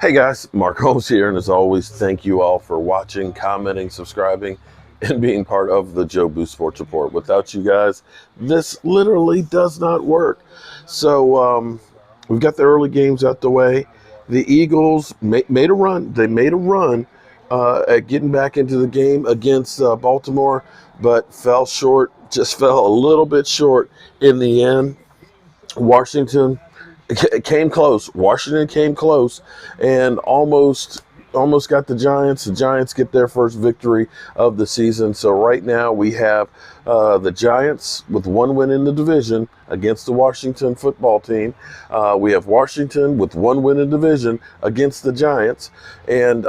Hey guys, Mark Holmes here, and as always, thank you all for watching, commenting, subscribing, and being part of the Joe Boo Sports Report. Without you guys, this literally does not work. So we've got the early games out the way. The Eagles made a run. They made a run at getting back into the game against Baltimore, but fell short. Just fell a little bit short in the end. Washington came close. Washington came close and almost got the Giants. The Giants get their first victory of the season. So right now we have the Giants with one win in the division against the Washington football team. We have Washington with one win in the division against the Giants. And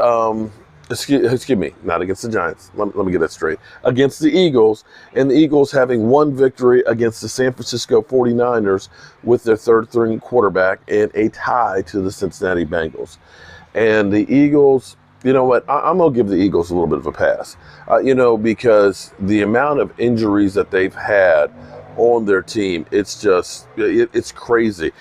excuse me, not against the Giants. Let me get that straight. Against the Eagles, and the Eagles having one victory against the San Francisco 49ers with their third-string quarterback and a tie to the Cincinnati Bengals. And the Eagles, you know what, I'm going to give the Eagles a little bit of a pass, because the amount of injuries that they've had on their team, it's just, it's crazy.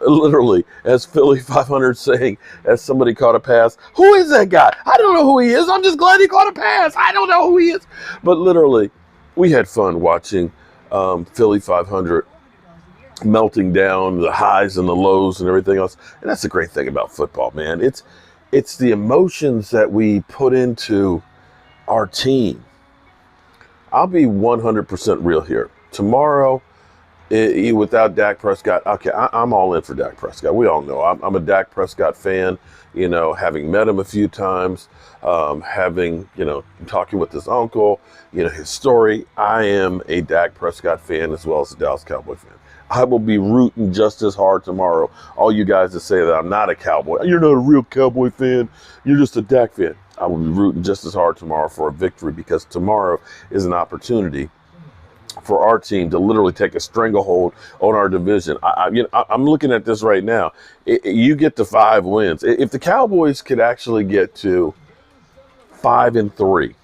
Literally, as Philly 500 saying, as somebody caught a pass, who is that guy? I don't know who he is. I'm just glad he caught a pass. I don't know who he is. But literally, we had fun watching Philly 500 melting down, the highs and the lows and everything else. And that's the great thing about football, man. It's the emotions that we put into our team. I'll be 100% real here. Tomorrow, without Dak Prescott, okay, I'm all in for Dak Prescott. We all know I'm a Dak Prescott fan, having met him a few times, talking with his uncle, his story. I am a Dak Prescott fan as well as a Dallas Cowboy fan. I will be rooting just as hard tomorrow. All you guys that say that I'm not a Cowboy, you're not a real Cowboy fan, you're just a Dak fan. I will be rooting just as hard tomorrow for a victory, because tomorrow is an opportunity for our team to literally take a stranglehold on our division. I'm looking at this right now. You get to 5 wins. If the Cowboys could actually get to 5-3,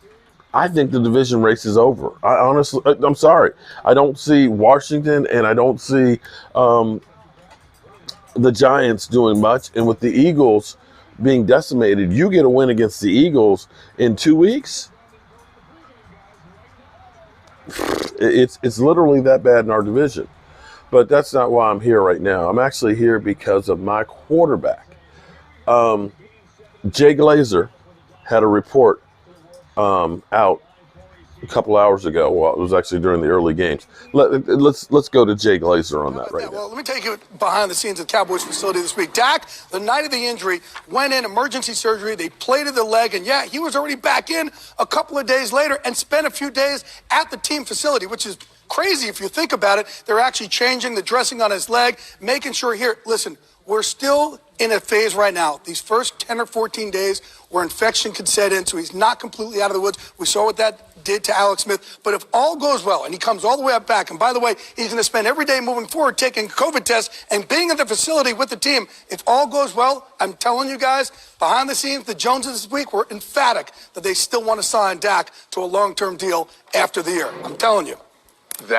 I think the division race is over. I'm sorry. I don't see Washington, and I don't see the Giants doing much. And with the Eagles being decimated, you get a win against the Eagles in 2 weeks. It's literally that bad in our division. But that's not why I'm here right now. I'm actually here because of my quarterback. Jay Glazer had a report out a couple hours ago. Well, it was actually during the early games. Let's go to Jay Glazer on that right now. Well, let me take you behind the scenes at the Cowboys facility this week. Dak, the night of the injury, went in emergency surgery. They plated the leg, and yeah, he was already back in a couple of days later and spent a few days at the team facility, which is crazy if you think about it. They're actually changing the dressing on his leg, making sure here, listen, we're still in a phase right now, these first 10 or 14 days where infection could set in, so he's not completely out of the woods. We saw what that did to Alex Smith. But if all goes well and he comes all the way up back, and by the way, he's going to spend every day moving forward taking COVID tests and being at the facility with the team. If all goes well, I'm telling you guys, behind the scenes, the Joneses this week were emphatic that they still want to sign Dak to a long-term deal after the year. I'm telling you.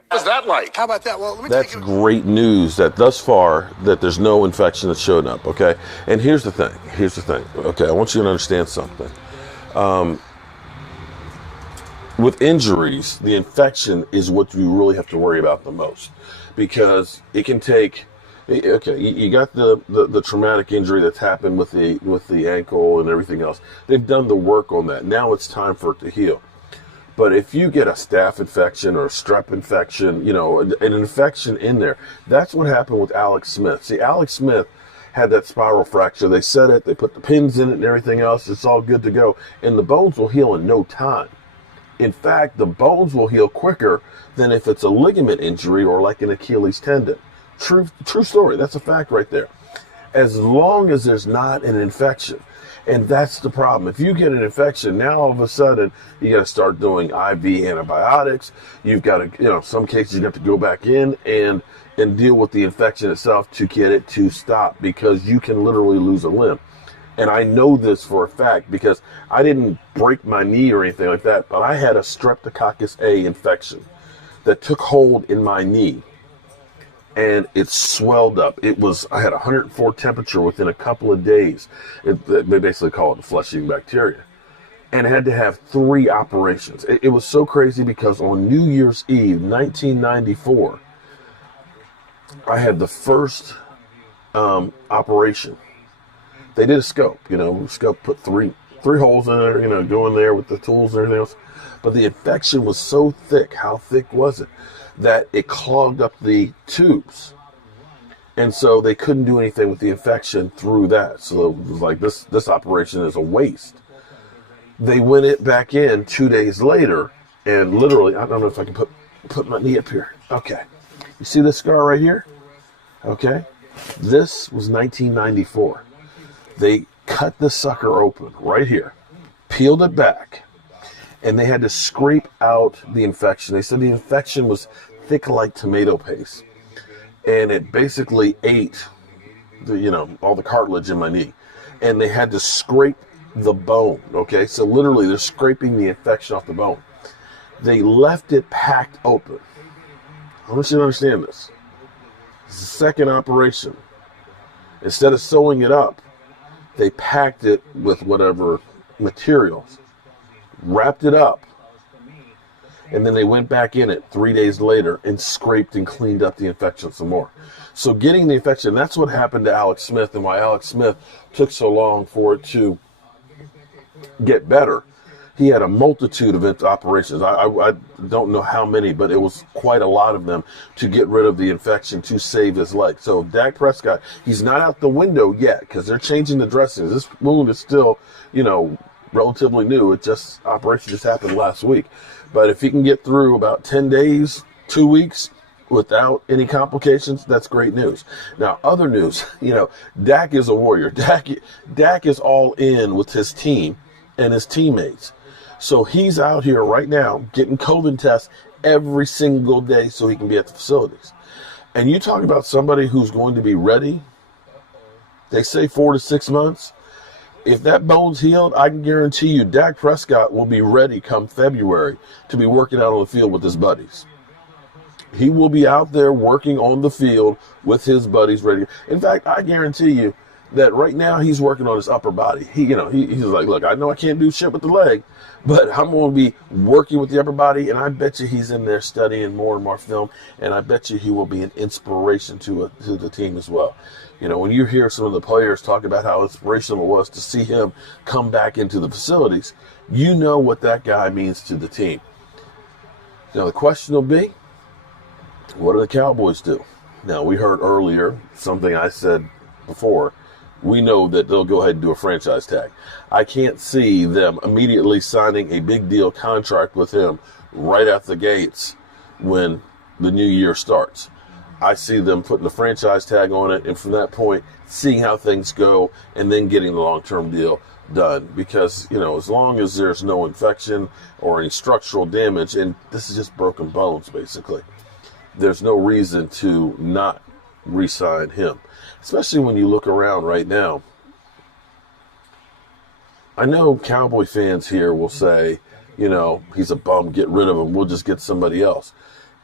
What's that like? How about that? Well, let me That's great news that thus far that there's no infection that's showed up, okay? And here's the thing. Okay, I want you to understand something. With injuries, the infection is what you really have to worry about the most, because it can take. Okay, you got the traumatic injury that's happened with the ankle and everything else. They've done the work on that. Now it's time for it to heal. But if you get a staph infection or a strep infection, an infection in there, that's what happened with Alex Smith. See, Alex Smith had that spiral fracture. They set it, they put the pins in it and everything else. It's all good to go. And the bones will heal in no time. In fact, the bones will heal quicker than if it's a ligament injury or like an Achilles tendon. True story. That's a fact right there. As long as there's not an infection. And that's the problem. If you get an infection, now all of a sudden you got to start doing IV antibiotics. You've got to, some cases you have to go back in and deal with the infection itself to get it to stop, because you can literally lose a limb. And I know this for a fact because I didn't break my knee or anything like that, but I had a Streptococcus A infection that took hold in my knee. and it swelled up. I had 104 temperature within a couple of days. They basically call it the flesh-eating bacteria. And had to have 3 operations. It was so crazy because on New Year's Eve, 1994, I had the first operation. They did a scope, scope put three holes in there, go in there with the tools and everything else. But the infection was so thick. How thick was it? That it clogged up the tubes. And so they couldn't do anything with the infection through that. So it was like, this operation is a waste. They went it back in 2 days later, and literally, I don't know if I can put my knee up here. Okay. You see this scar right here? Okay. This was 1994. They cut the sucker open right here, peeled it back, and they had to scrape out the infection. They said the infection was thick like tomato paste, and it basically ate all the cartilage in my knee, and they had to scrape the bone. Okay, so literally they're scraping the infection off the bone. They left it packed open. I want you to understand this. It's the second operation. Instead of sewing it up, they packed it with whatever materials, wrapped it up, and then they went back in it 3 days later and scraped and cleaned up the infection some more. So getting the infection, that's what happened to Alex Smith, and why Alex Smith took so long for it to get better. He had a multitude of operations. I don't know how many, but it was quite a lot of them to get rid of the infection to save his leg. So Dak Prescott, he's not out the window yet because they're changing the dressings. This wound is still, relatively new. Operation just happened last week. But if he can get through about 10 days, 2 weeks, without any complications, that's great news. Now, other news, Dak is a warrior. Dak is all in with his team and his teammates. So he's out here right now getting COVID tests every single day so he can be at the facilities. And you talk about somebody who's going to be ready, they say 4 to 6 months. If that bone's healed, I can guarantee you Dak Prescott will be ready come February to be working out on the field with his buddies. He will be out there working on the field with his buddies ready. In fact, I guarantee you that right now he's working on his upper body. He's like, look, I know I can't do shit with the leg, but I'm going to be working with the upper body, and I bet you he's in there studying more and more film, and I bet you he will be an inspiration to the team as well. When you hear some of the players talk about how inspirational it was to see him come back into the facilities, you know what that guy means to the team. Now, the question will be, what do the Cowboys do? Now, we heard earlier something I said before. We know that they'll go ahead and do a franchise tag. I can't see them immediately signing a big deal contract with him right out the gates when the new year starts. I see them putting the franchise tag on it, and from that point, seeing how things go, and then getting the long-term deal done. Because, as long as there's no infection or any structural damage, and this is just broken bones, basically, there's no reason to not re-sign him. Especially when you look around right now. I know Cowboy fans here will say, he's a bum, get rid of him, we'll just get somebody else.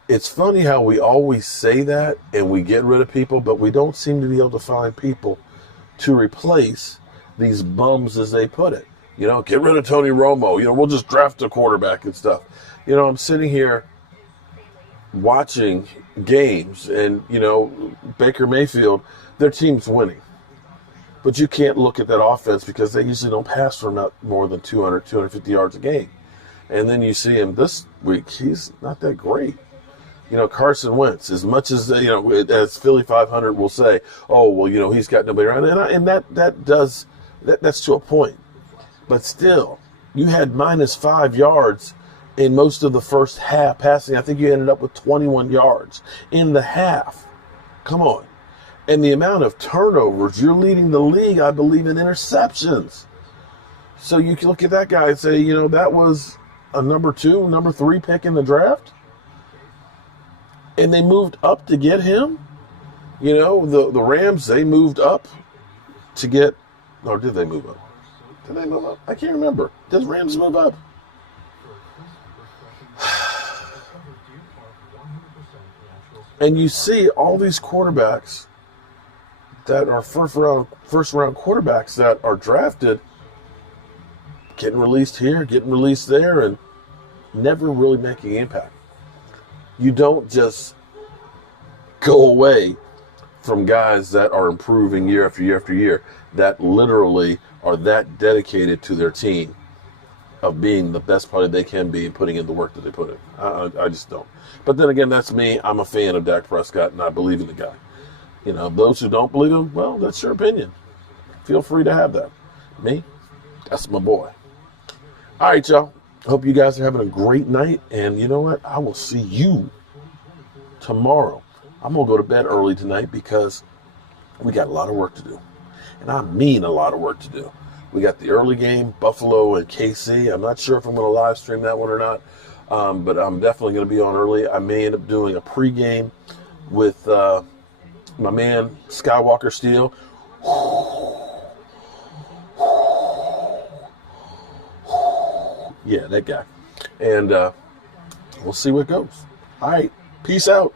It's funny how we always say that and we get rid of people, but we don't seem to be able to find people to replace these bums, as they put it. Get rid of Tony Romo, we'll just draft a quarterback and stuff. I'm sitting here watching games, and Baker Mayfield, their team's winning, but you can't look at that offense because they usually don't pass for not more than 250 yards a game. And then you see him this week, he's not that great. Carson Wentz, as much as as Philly 500 will say, oh well, he's got nobody around, and that's to a point, but still, you had -5 yards in most of the first half passing. I think you ended up with 21 yards in the half. Come on. And the amount of turnovers, you're leading the league, I believe, in interceptions. So you can look at that guy and say, that was a number 2, number 3 pick in the draft. And they moved up to get him. The Rams, they moved up to get, or did they move up? Did they move up? I can't remember. Did the Rams move up? And you see all these quarterbacks that are first round quarterbacks that are drafted getting released here, getting released there, and never really making impact. You don't just go away from guys that are improving year after year after year, that literally are that dedicated to their team of being the best player they can be and putting in the work that they put in. I just don't. But then again, that's me. I'm a fan of Dak Prescott, and I believe in the guy. You know, those who don't believe him, well, that's your opinion. Feel free to have that. Me, that's my boy. All right, y'all. Hope you guys are having a great night. And you know what? I will see you tomorrow. I'm going to go to bed early tonight because we got a lot of work to do. And I mean a lot of work to do. We got the early game, Buffalo and KC. I'm not sure if I'm going to live stream that one or not, but I'm definitely going to be on early. I may end up doing a pregame with my man Skywalker Steel. Yeah, that guy. And we'll see what goes. All right, peace out.